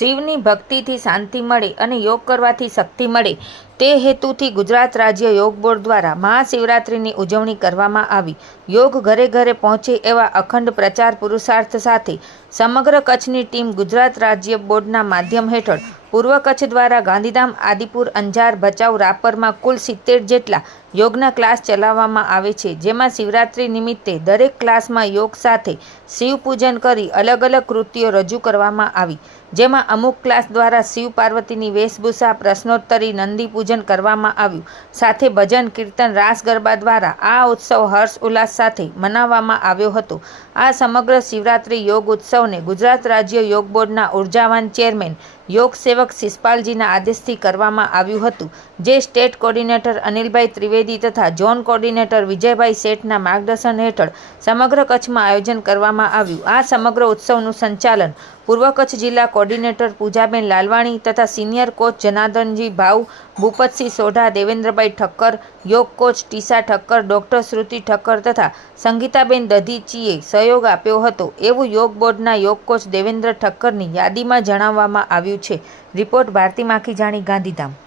શિવની ભક્તિથી શાંતિ મળે અને યોગ કરવાથી શક્તિ મળે તે હેતુથી ગુજરાત રાજ્ય યોગ બોર્ડ દ્વારા મહાશિવરાત્રિની ઉજવણી કરવામાં આવી। યોગ ઘરે ઘરે પહોંચે એવા અખંડ પ્રચાર પુરુષાર્થ સાથે સમગ્ર કચ્છની ટીમ ગુજરાત રાજ્ય બોર્ડના માધ્યમ હેઠળ પૂર્વ કચ્છ દ્વારા ગાંધીધામ, આદિપુર, અંજાર, ભચાઉ, રાપરમાં કુલ 70 જેટલા યોગના ક્લાસ ચલાવવામાં આવે છે, જેમાં શિવરાત્રિ નિમિત્તે દરેક ક્લાસમાં યોગ સાથે શિવ પૂજન કરી અલગ અલગ કૃતિઓ રજૂ કરવામાં આવી, જેમાં અમુક ક્લાસ દ્વારા શિવ પાર્વતીની વેશભૂષા, પ્રશ્નોત્તરી, નંદી પૂજન કરવામાં આવ્યું, સાથે ભજન, કીર્તન, રાસ ગરબા દ્વારા આ ઉત્સવ હર્ષ ઉલ્લાસ સાથે મનાવવામાં આવ્યો હતો। આ સમગ્ર શિવરાત્રિ યોગ ઉત્સવને ગુજરાત રાજ્ય યોગ બોર્ડના ઉર્જાવાન ચેરમેન યોગ સેવક શિષપાલજીના આદેશથી કરવામાં આવ્યું હતું, જે સ્ટેટ કોર્ડિનેટર અનિલભાઈ ત્રિવેદી તથા ઝોન કોર્ડિનેટર વિજયભાઈ શેઠના માર્ગદર્શન હેઠળ સમગ્ર કચ્છમાં આયોજન કરવામાં આવ્યું। આ સમગ્ર ઉત્સવનું સંચાલન પૂર્વ કચ્છ જિલ્લા કોર્ડિનેટર પૂજાબેન લાલવાણી તથા સિનિયર કોચ જનાર્દનજી ભાઉ, ભૂપતસિંહ સોઢા, દેવેન્દ્રભાઈ ઠક્કર, યોગ કોચ ટીસા ઠક્કર, ડૉક્ટર શ્રુતિ ઠક્કર તથા સંગીતાબેન દધીચીએ સહયોગ આપ્યો હતો, એવું યોગ બોર્ડના યોગ કોચ દેવેન્દ્ર ઠક્કરની યાદીમાં જણાવવામાં આવ્યું છે। રિપોર્ટ ભારતી માખીજાણી, ગાંધીધામ।